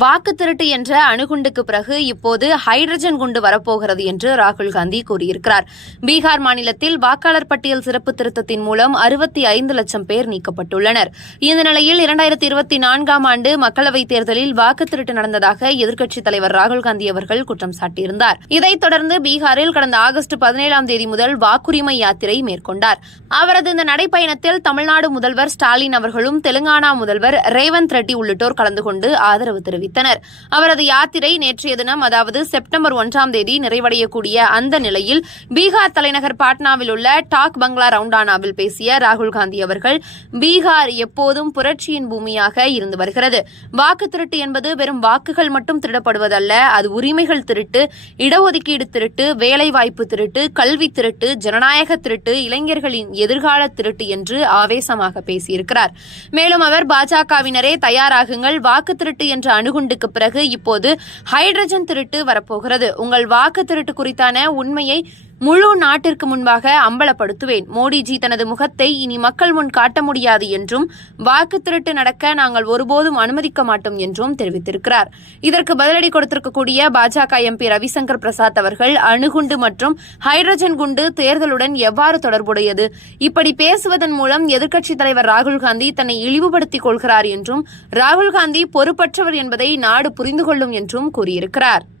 வாக்கு திருட்டு என்ற அணுகுண்டுக்கு பிறகு இப்போது ஹைட்ரஜன் குண்டு வரப்போகிறது என்று ராகுல் காந்தி கூறியிருக்கிறார். பீகார் மாநிலத்தில் வாக்காளர் பட்டியல் சிறப்பு திருத்தத்தின் மூலம் 65 லட்சம் பேர் நீக்கப்பட்டுள்ளனர். இந்த நிலையில் 2024ஆம் ஆண்டு மக்களவைத் தேர்தலில் வாக்கு திருட்டு நடந்ததாக எதிர்க்கட்சித் தலைவர் ராகுல் காந்தி அவர்கள் குற்றம் சாட்டியிருந்தார். இதைத் தொடர்ந்து பீகாரில் கடந்த ஆகஸ்ட் 17ஆம் தேதி முதல் வாக்குரிமை யாத்திரை மேற்கொண்டார். அவரது இந்த நடைப்பயணத்தில் தமிழ்நாடு முதல்வர் ஸ்டாலின் அவர்களும் தெலுங்கானா முதல்வர் ரேவந்த் ரெட்டி உள்ளிட்டோர் கலந்து கொண்டு ஆதரவு தெரிவித்தனர். அவரது யாத்திரை நேற்றைய தினம், அதாவது செப்டம்பர் 1ஆம் தேதி நிறைவடையக்கூடிய அந்த நிலையில் பீகார் தலைநகர் பாட்னாவில் உள்ள டாக் பங்களா ரவுண்டானாவில் பேசிய ராகுல் காந்தி அவர்கள், பீகார் எப்போதும் புரட்சியின் பூமியாக இருந்து வருகிறது. வாக்கு திருட்டு என்பது வெறும் வாக்குகள் மட்டும் திருடப்படுவதல்ல, அது உரிமைகள் திருட்டு, இடஒதுக்கீடு திருட்டு, வேலைவாய்ப்பு திருட்டு, கல்வி திருட்டு, ஜனநாயக திருட்டு, இளைஞர்களின் எதிர்கால திருட்டு என்று ஆவேசமாக பேசியிருக்கிறார். மேலும் அவர் பாஜகவினரே தயாராகுங்கள், வாக்கு திருட்டு என்ற அணுகுண்டுக்கு பிறகு இப்போது ஹைட்ரஜன் திருட்டு வரப்போகிறது. உங்கள் வாக்கு திருட்டு குறித்தான உண்மையை முழு நாட்டிற்கு முன்பாக அம்பலப்படுத்துவேன். மோடிஜி தனது முகத்தை இனி மக்கள் முன் காட்ட முடியாது என்றும், வாக்கு திருட்டு நடக்க நாங்கள் ஒருபோதும் அனுமதிக்க மாட்டோம் என்றும் தெரிவித்திருக்கிறார். இதற்கு பதிலடி கொடுத்திருக்கக்கூடிய பாஜக எம்பி ரவிசங்கர் பிரசாத் அவர்கள், அணுகுண்டு மற்றும் ஹைட்ரஜன் குண்டு தேர்தலுடன் எவ்வாறு தொடர்புடையது? இப்படி பேசுவதன் மூலம் எதிர்க்கட்சித் தலைவர் ராகுல் காந்தி தன்னை இழிவுபடுத்திக் கொள்கிறார் என்றும், ராகுல் காந்தி பொறுப்பற்றவர் என்பதை நாடு புரிந்து கொள்ளும் என்றும் கூறியிருக்கிறார்.